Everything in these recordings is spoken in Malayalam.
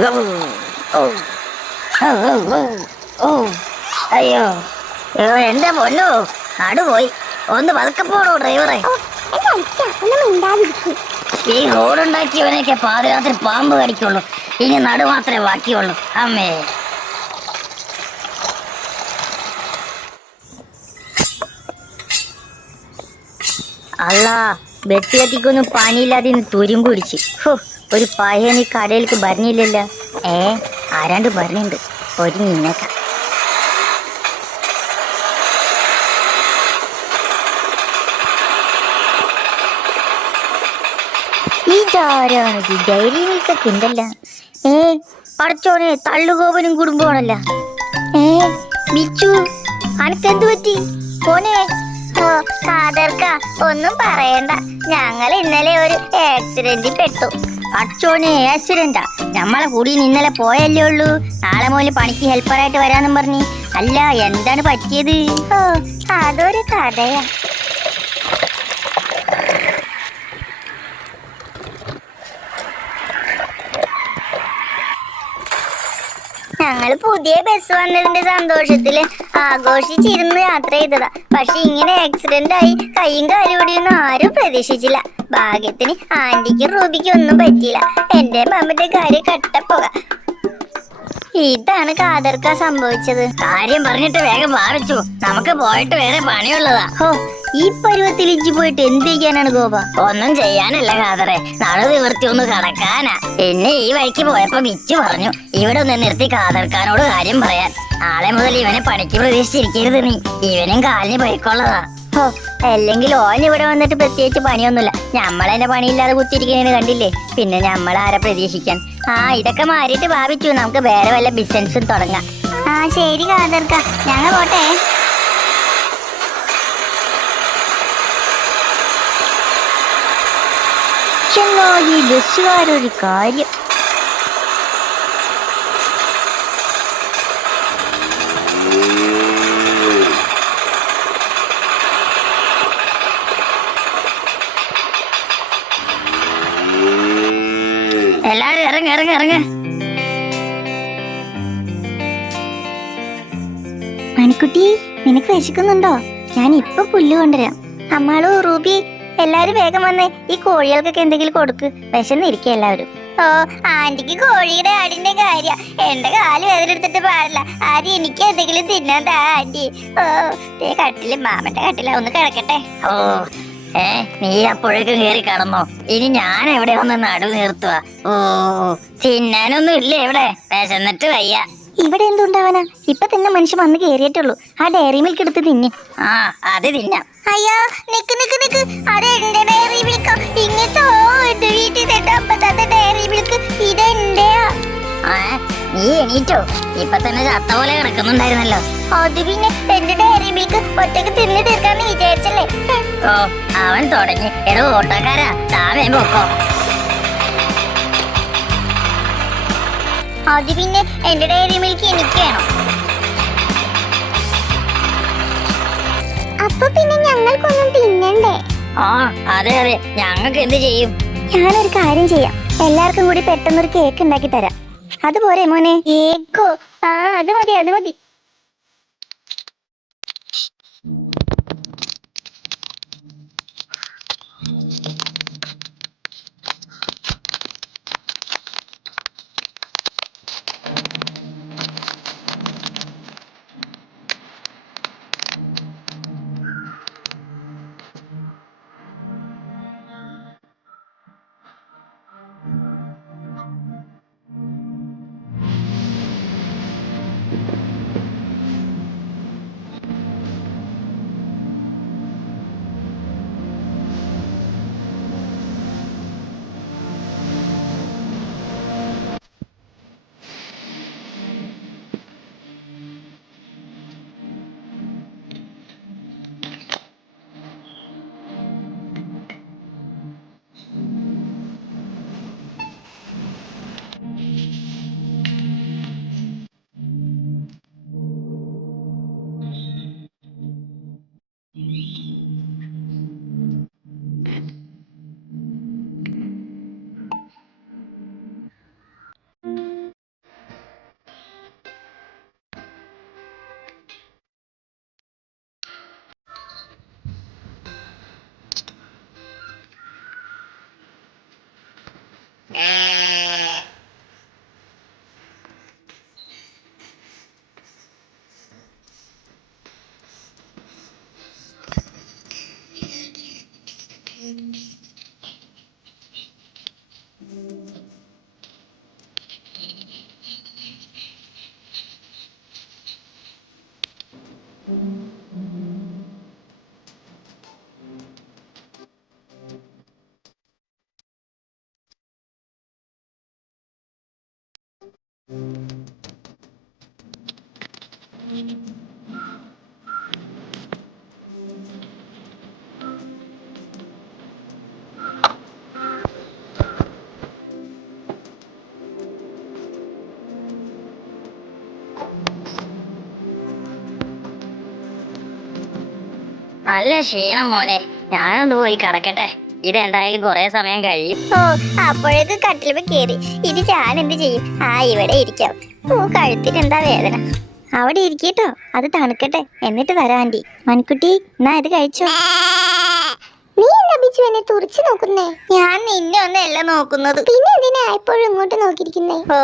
ഓ ഓ ഓ ഓ അയ്യോ എന്റെ പൊന്നോ നടുപോയി. ഒന്ന് പതുക്കെ പോടോ ഡ്രൈവറെ. ഈ റോഡുണ്ടാക്കിയവനെയൊക്കെ പാതിരാത്രി പാമ്പ് കടിക്കുള്ളൂ. ഇനി നടു മാത്രമേ ബാക്കിയുള്ളൂ. അമ്മേ അല്ല, വെട്ടിയത്തിക്കൊന്നും പണിയില്ലാതെ തുരുമ്പ് പിടിച്ച്. ഒരു പയ്യന് കടയിലേക്ക് ഭരണിയില്ലല്ലോ. ആരാണ്ട് ഭരണിയുണ്ട്. ഒരു നിന്നേക്കാം. ഇതാരാണിത്? ഡയറി മിൽക്കൊക്കെ ഉണ്ടല്ലോ. പടച്ചോനെ, തള്ളുകോപനും കുടുംബമാണല്ലോ. ബിച്ചു, അനക്കെന്ത് പറ്റി പോനെ? ഒന്നും പറയണ്ട, ഞങ്ങൾ ഇന്നലെ ഒരു ആക്സിഡന്റിൽ പെട്ടു. അച്ചോനെ, ആക്സിഡന്റാ? നമ്മളെ കൂടി ഇന്നലെ പോയല്ലേ ഉള്ളൂ. നാളെ മുതൽ പണിക്ക് ഹെൽപ്പറായിട്ട് വരാന്നും പറഞ്ഞ്. അല്ല, എന്താണ് പറ്റിയത്? അതൊരു കഥയാ. ഞങ്ങൾ പുതിയ ബസ് വന്നതിന്റെ സന്തോഷത്തില് ആഘോഷിച്ചിരുന്ന് യാത്ര ചെയ്തതാ. പക്ഷെ ഇങ്ങനെ ആക്സിഡന്റ് ആയി കൈയും കാലുകൂടിയൊന്നും ആരും പ്രതീക്ഷിച്ചില്ല. ഭാഗ്യത്തിന് ആന്റിക്കും റൂബിക്കും ഒന്നും പറ്റിയില്ല. എന്റെ മമ്മിന്റെ കാര്യം കട്ടപ്പോക. ഇതാണ് കാദർക്ക സംഭവിച്ചത്. കാര്യം പറഞ്ഞിട്ട് വേഗം ഭാവിച്ചു. നമുക്ക് പോയിട്ട് വേറെ പണിയുള്ളതാ. ഈ പരുവത്തിൽ ഇഞ്ചി പോയിട്ട് എന്ത് ചെയ്യാനാണ് ഗോപ? ഒന്നും ചെയ്യാനല്ല കാദറെ, നടു നിവർത്തി ഒന്ന് കടക്കാനാ. പിന്നെ ഈ വഴിക്ക് പോയപ്പോ ബിച്ചു പറഞ്ഞു ഇവിടെ ഒന്ന് നിർത്തി കാദർക്കാനോട് കാര്യം പറയാൻ. നാളെ മുതൽ ഇവനെ പണിക്ക് പ്രതീക്ഷിച്ചിരിക്കരുത് നീ. ഇവനും കാലിന് പോയിക്കൊള്ളതാ. അല്ലെങ്കിൽ ഓൻ ഇവിടെ വന്നിട്ട് പ്രത്യേകിച്ച് പണിയൊന്നുമില്ല. ഞമ്മളെന്നെ പണിയില്ലാതെ കുത്തിരിക്കുന്നതിന് കണ്ടില്ലേ, പിന്നെ ഞമ്മളാരെ പ്രതീക്ഷിക്കാൻ. ഇതൊക്കെ മാറിയിട്ട് ഭാവിച്ചു നമുക്ക് വേറെ വല്ല ബിസിനസ്സും തുടങ്ങാം. ശരി കാദർക്ക, ഞങ്ങൾ പോട്ടെ. ഈ ബസ്സുകാരൊരു കാര്യം. എല്ലാരും ഇറങ്ങ ഇറങ്ങ ഇറങ്ങ. മണിക്കുട്ടി, നിനക്ക് വിശക്കുന്നുണ്ടോ? ഞാൻ ഇപ്പൊ പുല്ല് കൊണ്ടുവരാം. അമ്മാളു, റൂബി, എല്ലാരും വേഗം വന്നേ. ഈ കോഴികൾക്കൊക്കെ എന്തെങ്കിലും കൊടുക്ക്. വിശന്നിരിക്കുക എല്ലാവരും. ആന്റിക്ക് കോഴിയുടെ ആടിന്റെ കാര്യം. എന്റെ കാല് വേദനെടുത്തിട്ട് പാടില്ല. ആദ്യം എനിക്ക് എന്തെങ്കിലും തിന്നാതാ ആന്റി. കട്ടില്, മാമന്റെ കട്ടില, ഒന്ന് കിടക്കട്ടെ. നീ അപ്പോഴേക്കും കയറി കടന്നോ? ഇനി ഞാൻ എവിടെ ഒന്ന് നടു നിർത്തുക. തിന്നാനൊന്നും ഇല്ലേ ഇവിടെ? വിശന്നിട്ട് വയ്യ. ഇവിടെ എന്തുണ്ടാവാനാ? ഇപ്പൊ തന്നെ മനുഷ്യൻ വന്ന് കേറിയിട്ടുള്ളൂ. ആ ഡയറി മിൽക്ക് എടുത്ത് തിന്നെ. അത് തിന്നാം. അയ്യോ, നിക്ക് നിക്ക് നിക്ക്, അത് എന്റെ ഡയറി മിൽക്ക്. ഇങ്ങനത്തെ വീട്ടിൽ ഡയറി മിൽക്ക് ഇതെന്റെയാ. നീ എണീറ്റോ? ഇപ്പൊ തന്നെ ചത്ത പോലെ കിടക്കുന്നുണ്ടായിരുന്നല്ലോ. അത് പിന്നെ എന്റെ ഡയറി മിൽക്ക് ഒറ്റക്ക് തിന്ന് തീർക്കാന്ന് വിചാരിച്ചല്ലേ? അവൻ തുടങ്ങി. എടോ ഓട്ടോക്കാരാ, താവേ പോക്കോ. അത് പിന്നെ എന്റെ ഡയറി മിൽക്ക് എനിക്ക് വേണം. അപ്പൊ പിന്നെ ഞങ്ങൾക്കൊന്നും തിന്നണ്ടേ? അതെ അതെ, ഞങ്ങൾക്ക് എന്ത് ചെയ്യും? ഞാനൊരു കാര്യം ചെയ്യാം. എല്ലാവർക്കും കൂടി പെട്ടെന്നൊരു കേക്ക് ഉണ്ടാക്കി തരാം. അതുപോലെ മോനെ? കേക്കോ? അത് മതി, അത് മതി. നല്ല ക്ഷീണം മോനെ, ഞാനൊന്ന് പോയി കിടക്കട്ടെ. ഇതെന്തായാലും കുറെ സമയം കഴിയും. ഓ, അപ്പോഴേക്ക് കട്ടിലുമ കേറി. ഇത് ഞാൻ എന്ത് ചെയ്യും? ഇവിടെ ഇരിക്കാം. ഓ, കഴുത്തിന് എന്താ വേദന. അവിടെ ഇരിക്കട്ടോ, അത് തണുക്കട്ടെ, എന്നിട്ട് തരാം ആന്റി. മണിക്കുട്ടി, എന്നാ ഇത് കഴിച്ചോ. നീ എന്താ ബിച്ചു എന്നെ തുറച്ചു നോക്കുന്നേ? ഞാൻ നിന്നെ ഒന്നല്ല നോക്കുന്നത്. പിന്നെ എന്തിനാ എപ്പോഴും ഇങ്ങോട്ട് നോക്കിയിരിക്കുന്നേ? ഓ,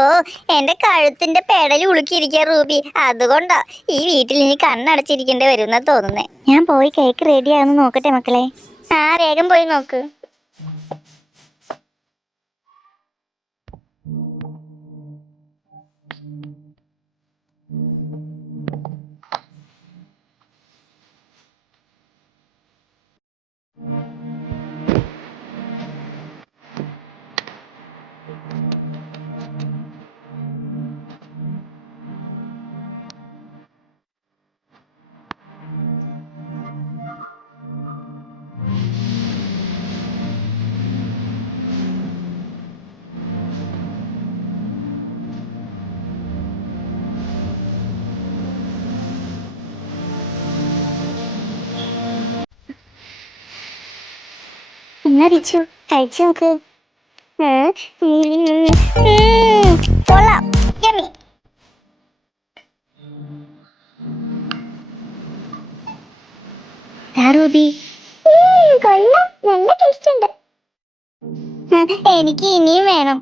എന്റെ കഴുത്തിന്റെ പെടൽ ഉളുക്കിയിരിക്കാ റൂബി, അതുകൊണ്ടാ. ഈ വീട്ടിൽ ഇനി കണ്ണടച്ചിരിക്കേണ്ടി വരുന്ന തോന്നുന്നേ. ഞാൻ പോയി കേക്ക് റെഡി ആണെന്ന് നോക്കട്ടെ മക്കളെ. വേഗം പോയി നോക്ക്. എന്നാ ബിച്ചു കഴിച്ചു നോക്ക്. കൊള്ളാം. Yummy. റൂബി, കൊള്ളാം, നല്ല ടേസ്റ്റ് ഉണ്ട്. എനിക്ക് ഇനിയും വേണം.